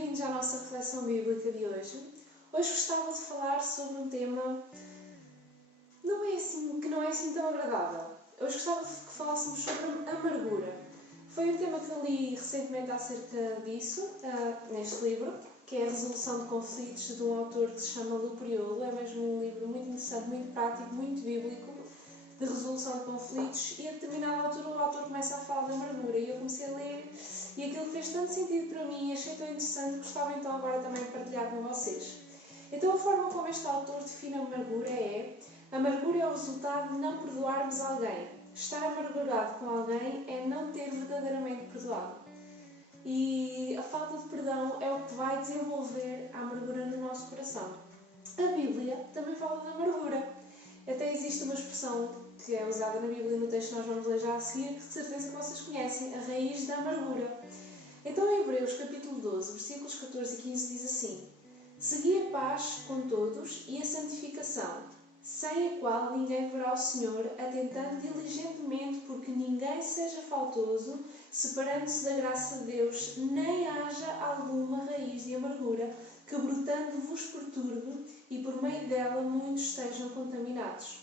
bem-vindos à nossa reflexão bíblica de hoje. Hoje gostava de falar sobre um tema que não é assim tão agradável. Hoje gostava que falássemos sobre amargura. Foi um tema que eu li recentemente acerca disso, neste livro, que é a Resolução de Conflitos, de um autor que se chama Lu Priolo. É mesmo um livro muito interessante, muito prático, muito bíblico, de resolução de conflitos, e a determinada altura o autor começa a falar de amargura e eu comecei a ler e aquilo fez tanto sentido para mim e achei tão interessante que gostava então agora também de partilhar com vocês. Então a forma como este autor define a amargura é: amargura é o resultado de não perdoarmos alguém. Estar amargurado com alguém é não ter verdadeiramente perdoado. E a falta de perdão é o que vai desenvolver a amargura no nosso coração. A Bíblia também fala de amargura. Até existe uma expressão que é usada na Bíblia, no texto que nós vamos ler já a seguir, que de certeza que vocês conhecem, a raiz da amargura. Então em Hebreus capítulo 12, versículos 14 e 15 diz assim: segui a paz com todos e a santificação, sem a qual ninguém verá o Senhor, atentando diligentemente porque ninguém seja faltoso, separando-se da graça de Deus, nem haja alguma raiz de amargura, que brotando vos perturbe e por meio dela muitos estejam contaminados.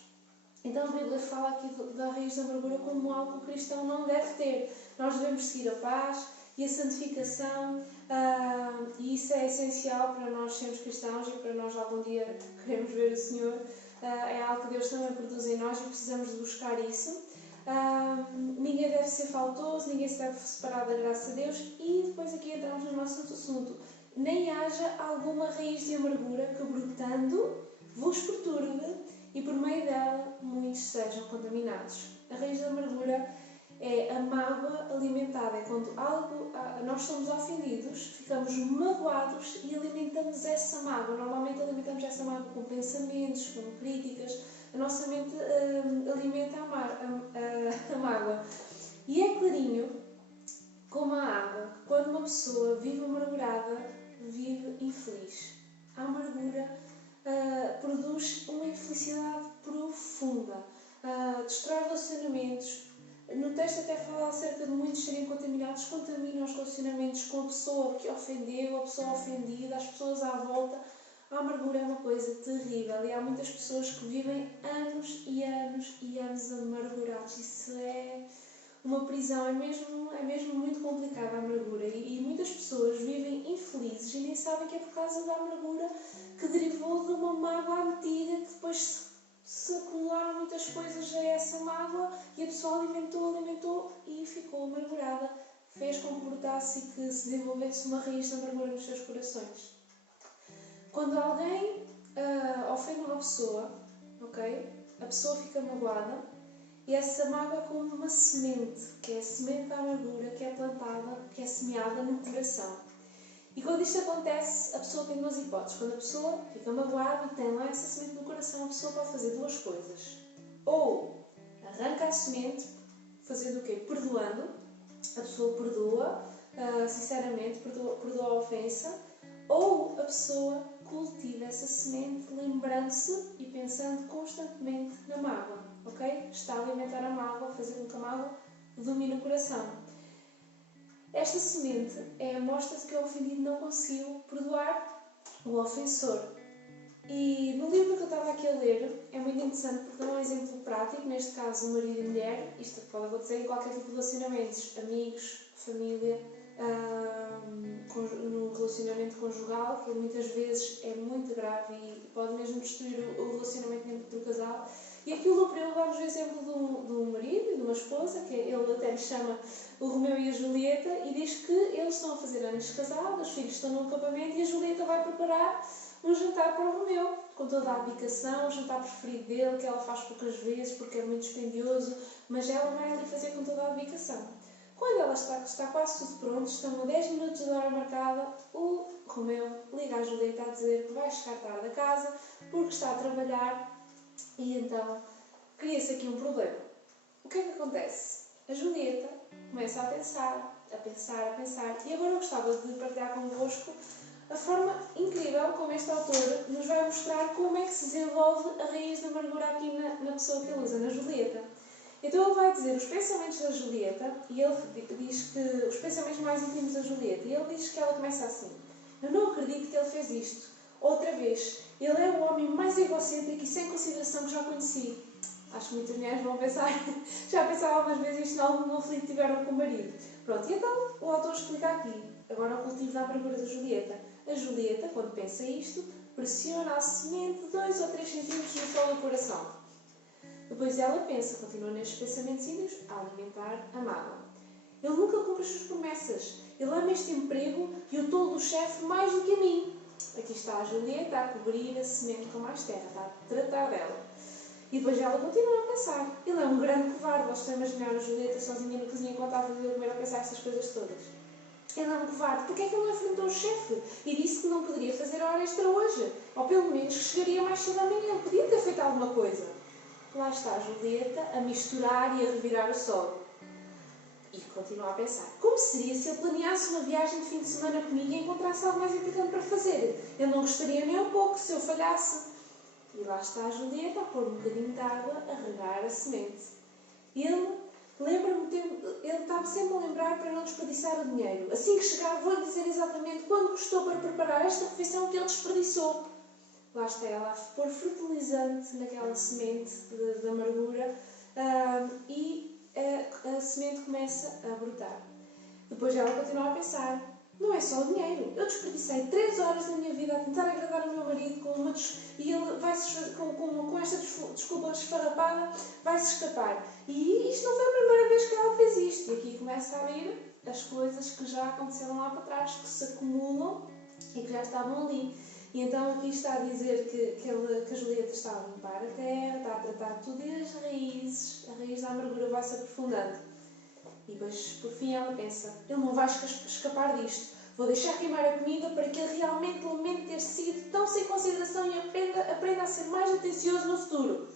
Então a Bíblia fala aqui da raiz da amargura como algo que o cristão não deve ter. Nós devemos seguir a paz e a santificação, e isso é essencial para nós sermos cristãos e para nós algum dia queremos ver o Senhor. É algo que Deus também produz em nós e precisamos de buscar isso. Ninguém deve ser faltoso, ninguém se deve separar da graça de Deus, e depois aqui entramos no nosso assunto: nem haja alguma raiz de amargura que brotando vos perturbe e por meio dela muitos sejam contaminados. A raiz da amargura é a mágoa alimentada. É quando nós somos ofendidos, ficamos magoados e alimentamos essa mágoa. Normalmente alimentamos essa mágoa com pensamentos, com críticas. A nossa mente alimenta a mágoa. E é clarinho, como a água, que quando uma pessoa vive amargurada, vive infeliz. A amargura produz uma infelicidade profunda, destrói relacionamentos. No texto até fala acerca de muitos serem contaminados, contamina os relacionamentos com a pessoa que ofendeu, a pessoa ofendida, as pessoas à volta. A amargura é uma coisa terrível e há muitas pessoas que vivem anos e anos e anos amargurados. Isso é uma prisão, é mesmo muito complicada a amargura, e muitas pessoas vivem infelizes e nem sabem que é por causa da amargura que derivou de uma mágoa antiga, que depois se acumularam muitas coisas a essa mágoa e a pessoa alimentou e ficou amargurada, fez com que brotasse e que se desenvolvesse uma raiz de amargura nos seus corações. Quando alguém ofende uma pessoa, a pessoa fica magoada, e essa mágoa é como uma semente, que é a semente da amargura, que é plantada, que é semeada no coração. E quando isto acontece, a pessoa tem duas hipóteses. Quando a pessoa fica magoada e tem lá essa semente no coração, a pessoa pode fazer duas coisas. Ou arranca a semente, fazendo o quê? Perdoando. A pessoa perdoa, sinceramente, perdoa a ofensa. Ou a pessoa cultiva essa semente, lembrando-se e pensando constantemente na mágoa. Está a alimentar a mágoa, fazendo com que a mágoa domine o coração. Esta semente é a mostra de que o ofendido não conseguiu perdoar o ofensor. E no livro que eu estava aqui a ler, é muito interessante porque dá um exemplo prático, neste caso marido e mulher, isto pode acontecer em qualquer tipo de relacionamentos, amigos, família, no relacionamento conjugal, que muitas vezes é muito grave e pode mesmo destruir o relacionamento dentro do casal. E aqui o Lu Priolo dá-nos o exemplo de um marido e de uma esposa, que ele até lhe chama o Romeu e a Julieta, e diz que eles estão a fazer anos de casado, os filhos estão no acampamento e a Julieta vai preparar um jantar para o Romeu, com toda a abdicação, o jantar preferido dele, que ela faz poucas vezes porque é muito dispendioso, mas ela vai ali fazer com toda a abdicação. Quando ela está quase tudo pronto, estão a 10 minutos da hora marcada, o Romeu liga à Julieta a dizer que vai chegar tarde a casa porque está a trabalhar. E então cria-se aqui um problema. O que é que acontece? A Julieta começa a pensar, e agora eu gostava de partilhar convosco a forma incrível como este autor nos vai mostrar como é que se desenvolve a raiz da amargura aqui na pessoa que ele usa, na Julieta. Então ele vai dizer os pensamentos da Julieta, e ele diz que os pensamentos mais íntimos da Julieta, e ele diz que ela começa assim: Eu não acredito que ele fez isto. Outra vez, ele é o homem mais egocêntrico e sem consideração que já conheci. Acho que muitas mulheres vão pensar, já pensaram algumas vezes isto em algum conflito que tiveram com o marido. Pronto, e então o autor explica aqui, agora o cultivo da amargura da Julieta. A Julieta, quando pensa isto, pressiona a semente 2 ou 3 centímetros no solo do coração. Depois ela pensa, continua nestes pensamentos índios, a alimentar a mágoa. Ele nunca cumpre as suas promessas. Ele ama este emprego e o tolo do chefe mais do que a mim. Aqui está a Julieta a cobrir a semente com mais terra, está a tratar dela. E depois ela continua a pensar. Ele é um grande covarde. Vocês estão a imaginar a Julieta sozinha na cozinha enquanto está a fazer comer a pensar essas coisas todas. Ele é um covarde. Porquê é que ele não enfrentou o chefe e disse que não poderia fazer a hora extra hoje? Ou pelo menos que chegaria mais cedo amanhã. Ele podia ter feito alguma coisa. Lá está a Julieta a misturar e a revirar o solo. E continua a pensar. Como seria se ele planeasse uma viagem de fim de semana comigo e encontrasse algo mais importante para fazer? Ele não gostaria nem um pouco se eu falhasse. E lá está a Julieta a pôr um bocadinho de água a regar a semente. Ele está-me sempre a lembrar para não desperdiçar o dinheiro. Assim que chegar, vou-lhe dizer exatamente quando custou para preparar esta refeição que ele desperdiçou. Lá está ela a pôr fertilizante naquela semente de amargura e a semente começa a brotar. Depois ela continua a pensar. Não é só o dinheiro. Eu desperdicei 3 horas da minha vida a tentar agradar o meu marido e ele com esta desculpa esfarrapada vai-se escapar. E isto não foi a primeira vez que ela fez isto. E aqui começa a ver as coisas que já aconteceram lá para trás, que se acumulam e que já estavam ali. E então aqui está a dizer que a Julieta está a limpar a terra, está a tratar tudo e as raízes, a raiz da amargura vai-se aprofundando. E depois, por fim, ela pensa, ele não vai escapar disto. Vou deixar queimar a comida para que ele realmente lamente ter sido tão sem consideração e aprenda a ser mais atencioso no futuro.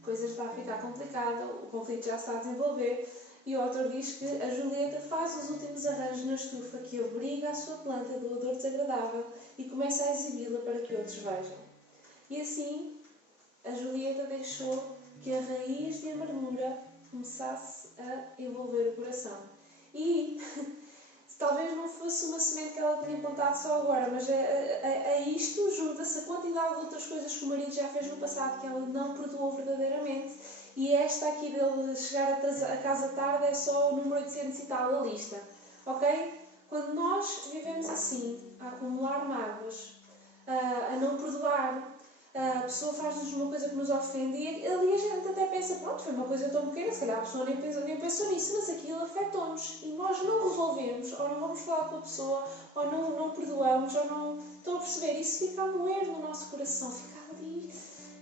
A coisa está a ficar complicada, o conflito já se está a desenvolver e o autor diz que a Julieta faz os últimos arranjos na estufa que obriga a sua planta do odor desagradável e começa a exibi-la para que outros vejam. E assim, a Julieta deixou que a raiz de amargura começasse a envolver o coração. E talvez não fosse uma semente que ela tinha plantado só agora, mas a isto junta-se a quantidade de outras coisas que o marido já fez no passado que ela não perdoou verdadeiramente. E esta aqui dele chegar a casa tarde é só o número 800 e tal da lista. Ok? Quando nós vivemos assim, a acumular mágoas, a não perdoar, a pessoa faz-nos uma coisa que nos ofende e ali a gente até pensa, pronto, foi uma coisa tão pequena, se calhar a pessoa nem pensou nisso, mas aquilo afetou-nos e nós não resolvemos, ou não vamos falar com a pessoa, ou não perdoamos, ou não... Estão a perceber? Isso fica a moer no nosso coração, fica ali,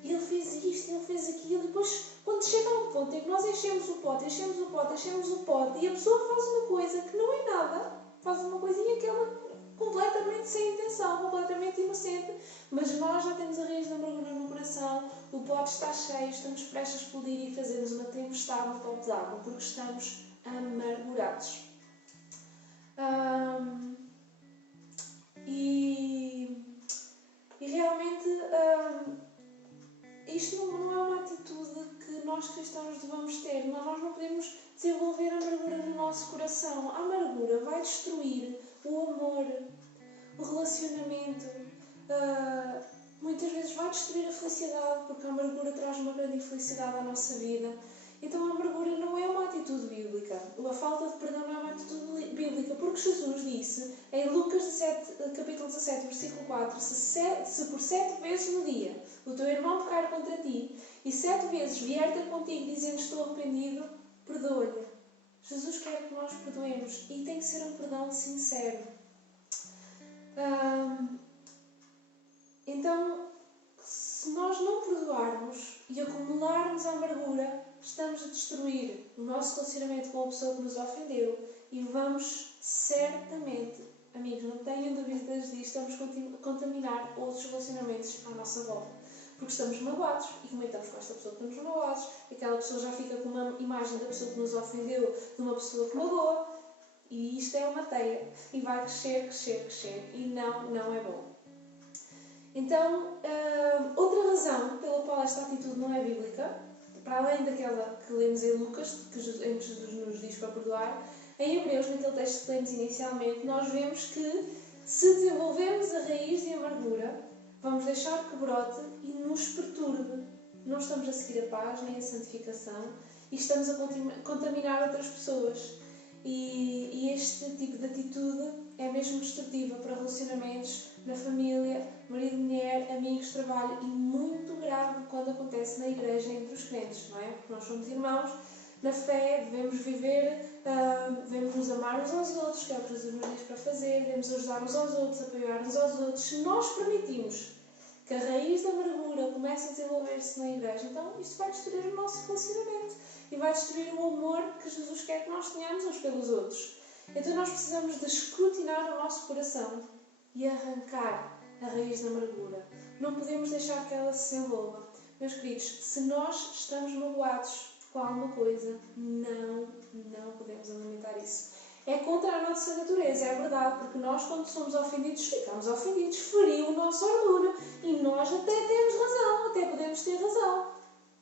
e ele fez isto, ele fez aquilo, e depois quando chega a um ponto em que nós enchemos o pote, e a pessoa faz uma coisa que não é nada, faz uma coisinha que ela completamente sem intenção, completamente inocente, mas nós já temos a raiz da amargura no coração, o pote está cheio, estamos prestes a explodir e fazermos uma tempestade no copo de água, porque estamos amargurados. E realmente isto não é uma atitude que nós cristãos devamos ter, nós não podemos desenvolver a amargura no nosso coração. A amargura vai destruir o amor, o relacionamento, muitas vezes vai destruir a felicidade, porque a amargura traz uma grande infelicidade à nossa vida. Então a amargura não é uma atitude bíblica, a falta de perdão não é uma atitude bíblica, porque Jesus disse em Lucas 17, capítulo 17, versículo 4, se por 7 vezes no dia o teu irmão pecar contra ti e 7 vezes vier ter contigo dizendo estou arrependido, perdoa-lhe. Jesus quer que nós perdoemos e tem que ser um perdão sincero. Então, se nós não perdoarmos e acumularmos a amargura, estamos a destruir o nosso relacionamento com a pessoa que nos ofendeu e vamos certamente, amigos, não tenham dúvidas disto, estamos a contaminar outros relacionamentos à nossa volta. Porque estamos magoados e comentamos com esta pessoa que estamos magoados, aquela pessoa já fica com uma imagem da pessoa que nos ofendeu, de uma pessoa que magoa, e isto é uma teia e vai crescer e não é bom. Então, outra razão pela qual esta atitude não é bíblica, para além daquela que lemos em Lucas, em que Jesus nos diz para perdoar, em Hebreus, naquele texto que lemos inicialmente, nós vemos que Se desenvolvemos a raiz de amargura, vamos deixar que brote e nos perturbe. Não estamos a seguir a paz nem a santificação e estamos a contaminar outras pessoas. E este tipo de atitude é mesmo destrutiva para relacionamentos na família, marido, mulher, amigos, trabalho e muito grave quando acontece na igreja entre os crentes, não é? Porque nós somos irmãos, na fé devemos viver, devemos nos amar uns aos outros, que é o que Jesus nos diz para fazer, devemos ajudar uns aos outros, apoiar uns aos outros. Se nós permitimos que a raiz da amargura comece a desenvolver-se na igreja, então isto vai destruir o nosso relacionamento e vai destruir o amor que Jesus quer que nós tenhamos uns pelos outros. Então nós precisamos de escrutinar o nosso coração e arrancar a raiz da amargura. Não podemos deixar que ela se desenvolva. Meus queridos, se nós estamos magoados com alguma coisa, não podemos alimentar isso. É contra a nossa natureza, é verdade, porque nós, quando somos ofendidos, ficamos ofendidos, feriu o nosso orgulho e nós até temos razão, até podemos ter razão.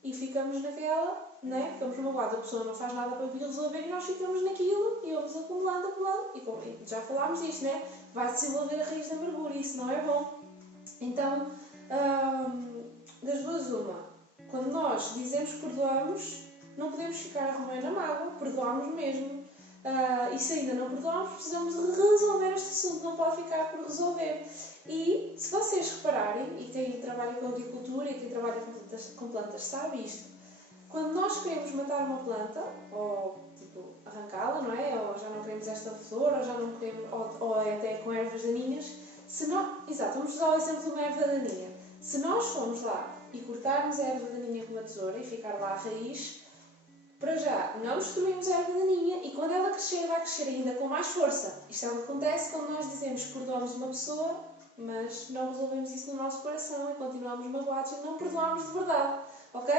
E ficamos naquela, né? Ficamos magoados, a pessoa não faz nada para resolver e nós ficamos naquilo e vamos acumulando. E já falámos disto, né? Vai desenvolver a raiz da amargura e isso não é bom. Então, das duas uma, quando nós dizemos que perdoamos, não podemos ficar a roer na mágoa, perdoamos mesmo. E se ainda não perdoamos, precisamos resolver este assunto, não pode ficar por resolver. E se vocês repararem, e quem trabalha com agricultura e quem trabalha com plantas sabe isto, quando nós queremos matar uma planta, ou tipo arrancá-la, não é? Ou já não queremos esta flor, ou já não queremos, ou até com ervas daninhas, vamos usar o exemplo de uma erva daninha. Se nós formos lá e cortarmos a erva daninha com uma tesoura e ficar lá a raiz, para já, não destruímos a erva daninha e quando ela crescer, vai crescer ainda com mais força. Isto é o que acontece quando nós dizemos que perdoamos uma pessoa, mas não resolvemos isso no nosso coração e continuamos magoados e não perdoamos de verdade, ok?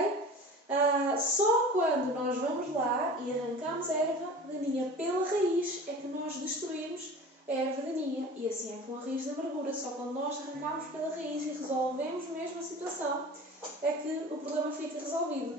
Só quando nós vamos lá e arrancamos a erva daninha pela raiz é que nós destruímos a erva daninha. E assim é com a raiz da amargura. Só quando nós arrancamos pela raiz e resolvemos mesmo a situação é que o problema fica resolvido.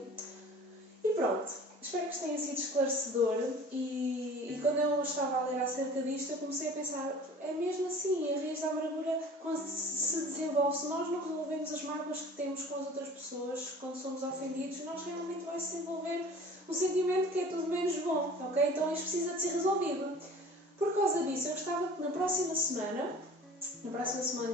E pronto. Espero que isto tenha sido esclarecedor e quando eu estava a ler acerca disto eu comecei a pensar, é mesmo assim, a raiz da amargura quando se desenvolve, se nós não resolvemos as mágoas que temos com as outras pessoas, quando somos ofendidos, nós realmente vai se desenvolver um sentimento que é tudo menos bom, ok? Então isto precisa de ser resolvido. Por causa disso, eu gostava que na próxima semana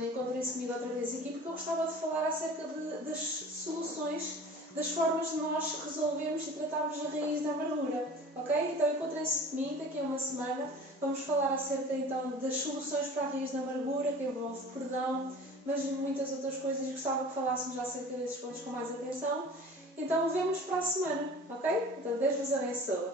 encontrem-se comigo outra vez aqui, porque eu gostava de falar acerca das soluções, das formas de nós resolvermos e tratarmos a raiz da amargura, ok? Então encontrem-se comigo daqui a uma semana, vamos falar acerca então das soluções para a raiz da amargura, que envolve perdão, mas muitas outras coisas, e gostava que falássemos acerca desses pontos com mais atenção. Então vemos para a semana, ok? Então Deus vos abençoe.